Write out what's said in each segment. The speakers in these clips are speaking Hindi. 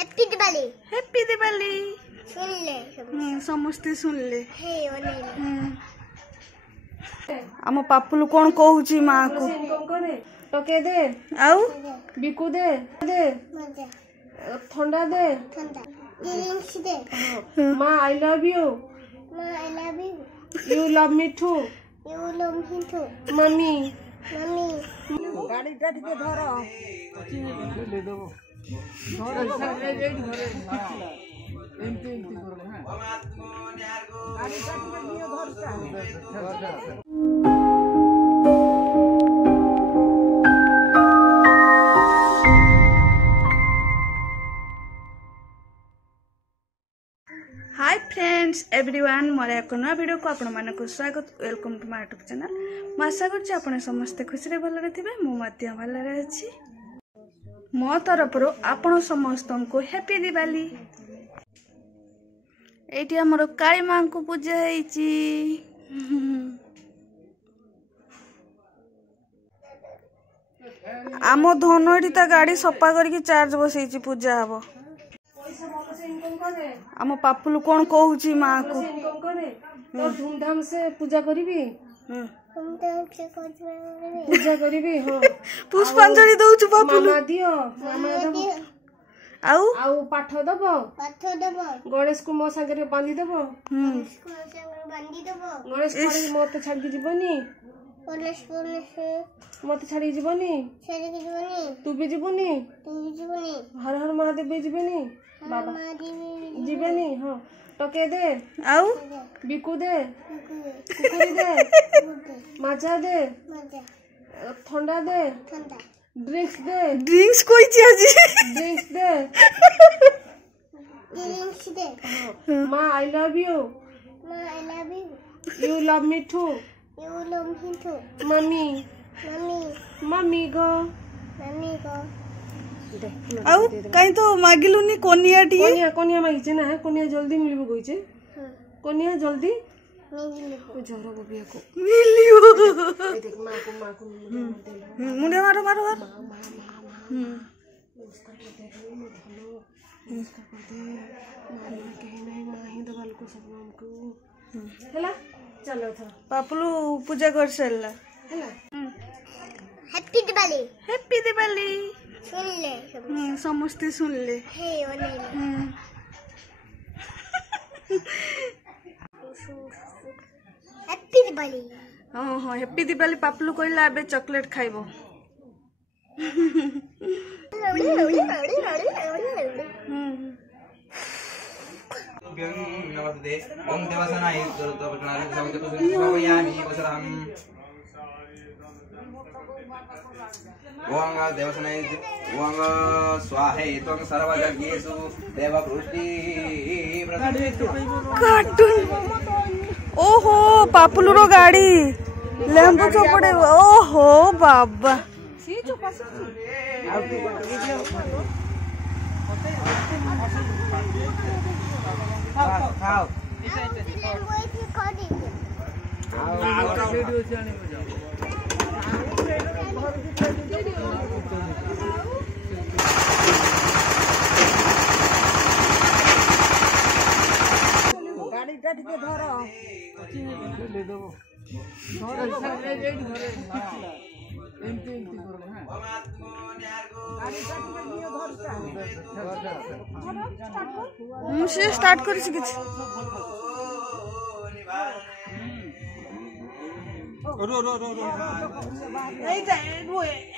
हैप्पी दिवाली। हैप्पी दिवाली। सुन ले समस्ते सुन ले। आम पापुलु कौन कहूची माँ को टके दे आउ बिकु दे दे ठंडा दे ड्रिंक्स दे। माँ आई लव यू माँ I love you. You love me too you love me too. Mummy mummy गाड़ी टा टिके धर ले देबो धर एडी धर एमटी एमटी कर हां गाड़ी टा टिके दियो धर हाय फ्रेंड्स एवरीवन मोर एक नया वीडियो को आपण मानक स्वागत welcome to my YouTube channel. मैं आशा कर आपने समस्ते खुशी भलरे थे मुझे भलरे अच्छी मो तरफ आपण समस्त को हैप्पी दिवाली। एटी हमर काली मां को पूजा होईची। आम धनोटी ता गाड़ी सफा करके चार्ज बसई पूजा हम। आम पापुलु कौन कहूची माँ को धूमधाम से पूजा करीबी पूजा करीबी हाँ पुष्पांजलि दउछु पापुलु मामा दियो मामा दबो आउ आउ पाठ दबो गणेश को मो संगे बांधी दबो गणेश को मत छाड़ी जीवनी मत छाड़ी जीवनी तू भी जीवनी हर हर महादेव भी जीवनी बाबा जीवनी हाँ टके दे आउ बिकु दे कुकुरी दे माजा दे ठंडा दे ड्रिंक्स कोई चीज ड्रिंक्स दे माँ I love you you love me too mummy mummy go out कहीं तो मागिलुनी कोनिया टी कोनिया मागिचे ना कोनिया जल्दी मिलबो कहिचे कोनिया जल्दी जरा बबिया को मिलियो देख माँ को मुंडे मारो मारो मारो नमस्कार कर दे कहीं नहीं माँ ही दबाल को सब हमको हैला चलो था पापुलु पूजा कर सल्ला हैला हैप्पी दिवाली। हैप्पी दिवाली। सुन ले समस्ते सुन ले। हैप्पी दिवाली। हाँ हाँ हैप्पी दिवाली। पापुलु कहला अबे चॉकलेट खाइबो। नमस्ते ओम देवसनाय समयामि वसरहम् ओम देवसनाय ओम स्वाहे त्वं सर्वजज्ञेषु देवपुष्टि कार्टून ओहो पापुलु रो गाड़ी लेम्बो चोपड़े ओहो बाबा सी चोपा खाओ गाड़ी टा टिके धर ले देबो धर एडी धर एमटी एमटी कर हां गाड़ी टा टिके दियो धर मुझे स्टार्ट कर किछ रो रो रो रो এইটা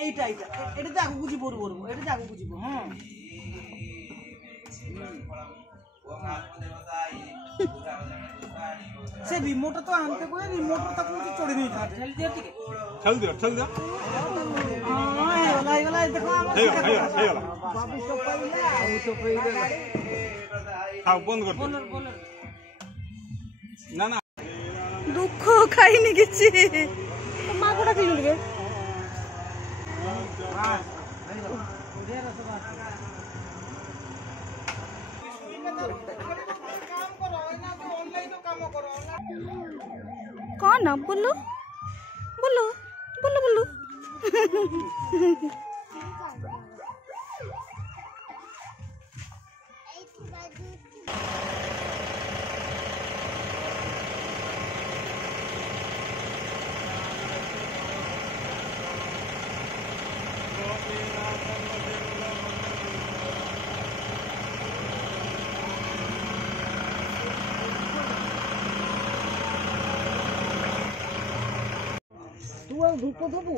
এইটা এইটা এটা জাগু বুঝি বড় বড় এটা জাগু বুঝি হ্যাঁ से रिमोट तो आनते कोई रिमोट तक मुझे चढ़ी नहीं था चल दिया हां ये वाला देखो हे वाला बाबू तो पहले हां बंद कर ना ना दुख खाइनी किछि माँ को डाकिलु गे हां कौन बोलो बोलो बोलो बोलो ତୁ ଆଉ ଧୂପ ଦବୁ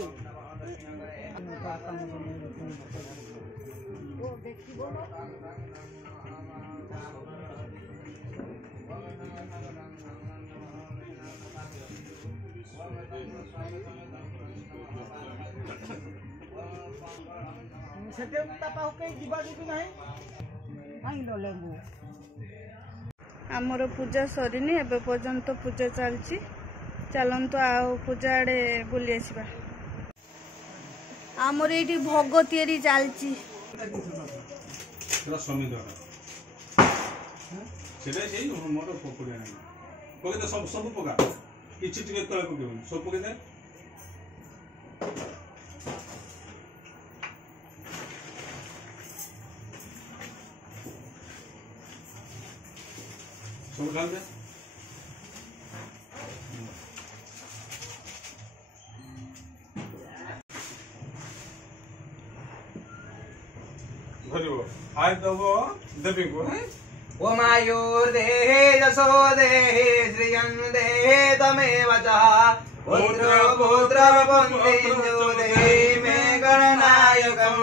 ସେଠି ତା ପାଖକୁ କେହି ଯିବା ଯିବି ନାହିଁ କାହିଁକି ଲେମ୍ବୁ ଆମର ପୂଜା ସରିନି ଏବେ ପର୍ଯ୍ୟନ୍ତ ପୂଜା ଚାଲିଛି। ଚାଲନ୍ତୁ ଆଉ ପୂଜା ଆଡ଼େ ବୁଲି ଆସିବା। ଆମର ଏଇଠି ଭୋଗ ତିଆରି ଚାଲିଛି। ସବୁ ପକା କିଛି ଟିକେ ତଳେ ପକେଇବନି ସବୁ ପକେଇଦେ ସବୁ ढाल दे धरिबो आय दबो देबी को ओमायुर्देहे यशो देहे श्रियं देहे तमेव च पुत्र पुत्र वपुन्देजो देहे मे गणनायकम्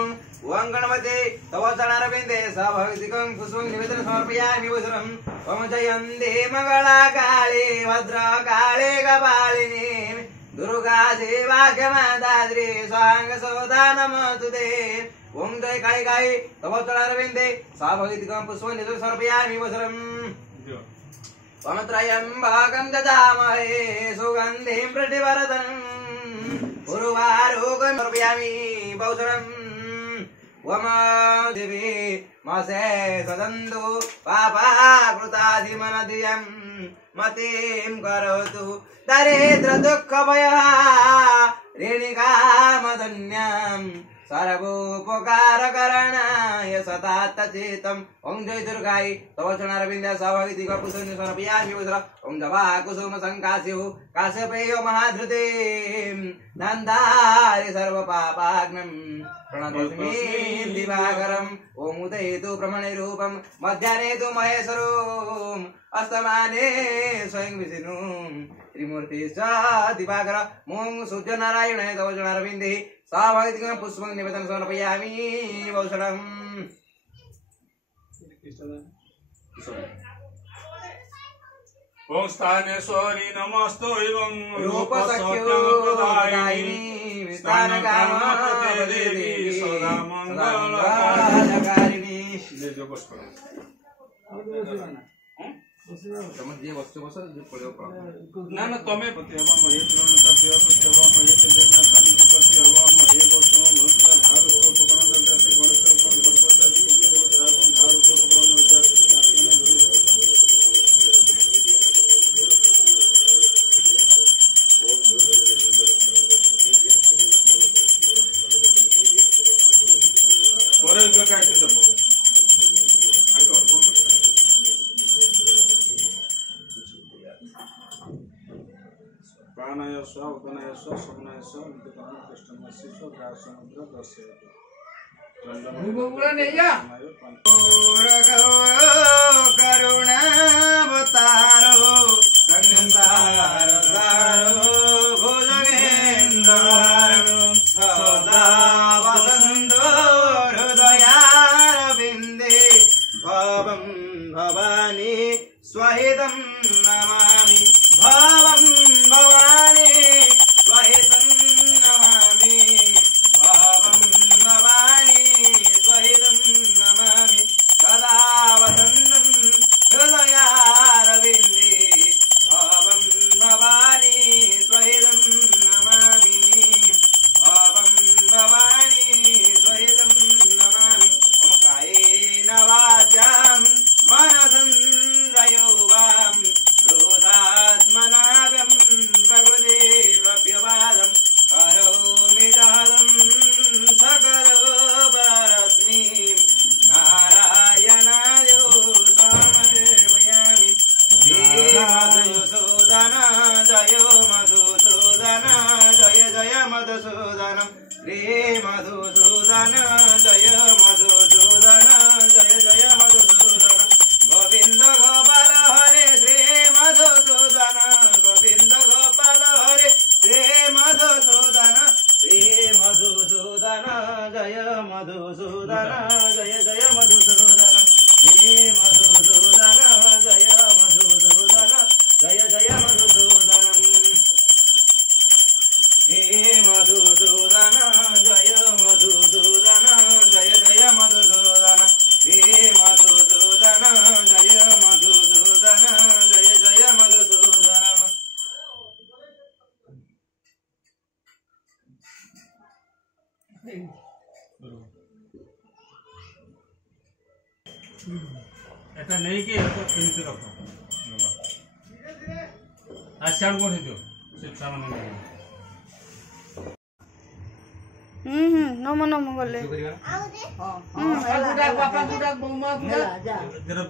ओं गणपते तव चरणारविन्दे सभक्तिकं कुसुमं निवेदन समर्पयामि वज्रम् ओं जयन्ते मङ्गलाकाले भद्रकाले कपालिनी दुर्गा देवाख्यमादाद्री स्वाङ्ग सदा नमस्तुते ओं जय काली काली तव चरणारविन्दे सभक्तिकं पुष्पं निवेदन समर्पयामि वज्रम् त्र्यम्बकं ददामहे सुगन्धिं प्रतिवर्धनम् उर्वारुकं समर्पयामि वज्रम् वम देवी मसे सदन्तु पापाकृताधिमनधियं मतिं करोतु दरिद्र दुःख भयः ऋणिकामधन्यं सर्वोपकारकरणाय सदात्तचेतं ओं जय दुर्गायै तव चरणारविन्दे सभक्तिकं पुष्पं समर्पयामि वज्र ओं जवा कुसुम संकास्युः काश्यपेयो महाधृते नन्दारि सर्वपापाग्नं प्रणतोऽस्मि दिवाकरम् ओं उदयेतु ब्रह्मणिरूपं मध्याह्ने तु महेश्वरम् अस्तमाने स्वयं विष्णुम् त्रिमूर्ति च दिवाकर मों सूर्यनारायणाय तव चरणारविन्दे सभक्तिकं पुष्पं निवेदन समर्पयामि वौषधम् ओं स्थानेश्वरी नमस्तो एवं रूपसख्योदायिनी स्थानकामदेवी सदा मंगलकारिणी ତମେ ଯିଏ ବସିଛ ବସ ଯିଏ ପଳେଇବ ନା ନା ତମେ ପତି ହବ ମହେ ପ୍रणତା ପ୍ରିୟ ପତି ହବ ମହେ ଜନ୍ନତା ନିଜ ପତି ହବ ମହେ ବସୁ ମନ୍ତ୍ର ଭାର ଉପକରଣ ଜାତି ଗଣେଶ ଗଣପତି ଆଦି ପତି ହବ ଏବଂ ଭାର ଉପକରଣ ଜାତି ଆତ୍ମନେ ଧରି ପରେ କାଟେ ଦେବ ଆଗ କଣ प्राणाय स्व उदनाय स्व स्वप्नाय स्व नित्यकर्म कृष्णमय स्व गाय समुद्र दस्य करुणावतारो संसारसारो भुजगेन्द्रो सदा वसन्तो हृदयारविन्दे भवं भवानी स्वहितं नमामि भवं भवानी स्वहितं नमामि भवं भवानी स्वहितं नमामि सदा वसन्तं हृदयारविन्दे भवं भवानी स्वहितं नमामि भवं भवानी स्वहितं नमामि मम कायेन वाचां मनसन्द्रयोगां क्रोधात्मनागं प्रकृतिरभ्यवादं करोमि दहनं सकलपरस्मिं नारायणाय समर्पयामि मधुसूदन जय मधुसूदन जय जय मधुसूदन श्री मधुसूदन जय मधुसूदन जय जय मधुसूदन गोविंद गोपाल हरे श्री मधुसूदन गोविंद गोपाल हरे श्री मधुसूदन जय मधुसूदन जय जय मधुसूदन श्री मधुसूदन जय मधुसूदन जय जय मधुसूदन श्री मधुसूदन जय मधुसूदन जय जय मधुसूदन श्री मधुसूदन जय मधुसूदन जय जय मधुसूदन এটা নেই কি এটা এমনি রাখো আর চাল করে দিও সে সামান নমো নমো গলে যেটা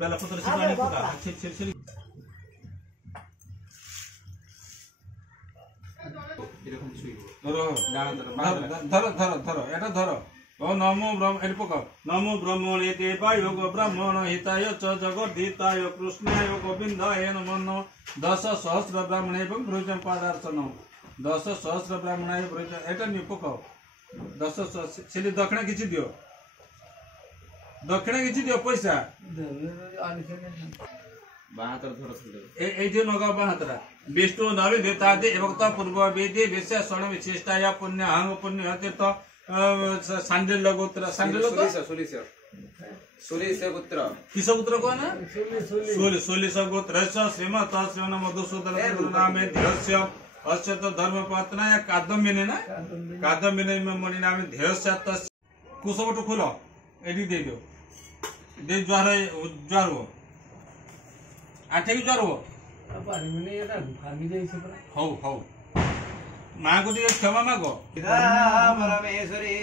বেলা পত্র সেটা পোকা ছেড়ে ধরো ধরো ধরো ধরো এটা ধরো ও নমো ব্রহ্ম এটা পোকাও নমো ব্রহ্মণে দেবায় ব্রাহ্মণ হিতায় চ জগদ্ধিতায় কৃষ্ণায় গোবিন্দায় নমো 10 সহস্র ব্রাহ্মণ এবং ভ্রজম পাদার্চন 10 সহস্র ব্রাহ্মণ এটা নিয়ে পোকাও 10 ছেলে দক্ষিণা কিছু দিও পয়সা এই যে নগা বাহাতরা বিষ্ণু নবী দেতাদে এবং তা পূর্ব বেদে বিশেষ স্বর্ণ বিশিষ্টায়া পুণ্য হাঙ্গ পুণ্য হতে তো সান্ডেল গোত্র পুত্র কিস পুত্র কো না সোলিস গোত্র শ্রীমত শ্রীমন মধুসূদন নামে ध्यस्य अस्य तो धर्म पत्ना या कादम्बिनी ना कादम्बिनी में मणि नामे ध्यस्य तस् कुसबटु खोलो एडी दे दो दे ज्वार हो आठे की ज्वार हो हौ माँ को दिए क्षमा मागो परमेश्वरी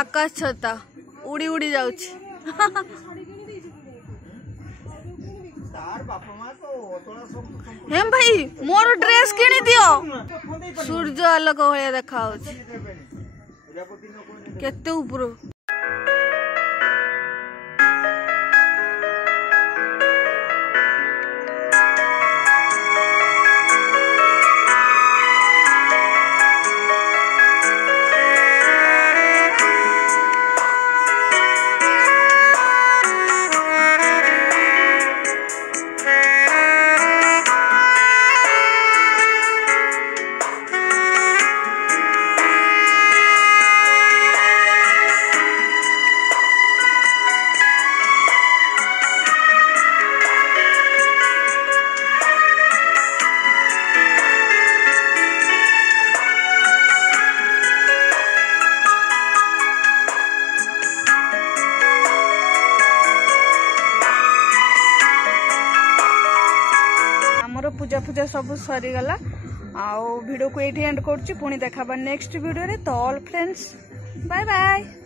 आकाश छता उड़ी उड़ी जाउछि हेम भाई मोर ड्रेस किनी दियो सूर्य आलोक भलिया देखा होछि केते ऊपर पूजा पूजा सब सरीगला आउ वीडियो को ये एंड कर पुणी देखा नेक्स्ट वीडियो रे तो ऑल फ्रेंड्स बाय बाय।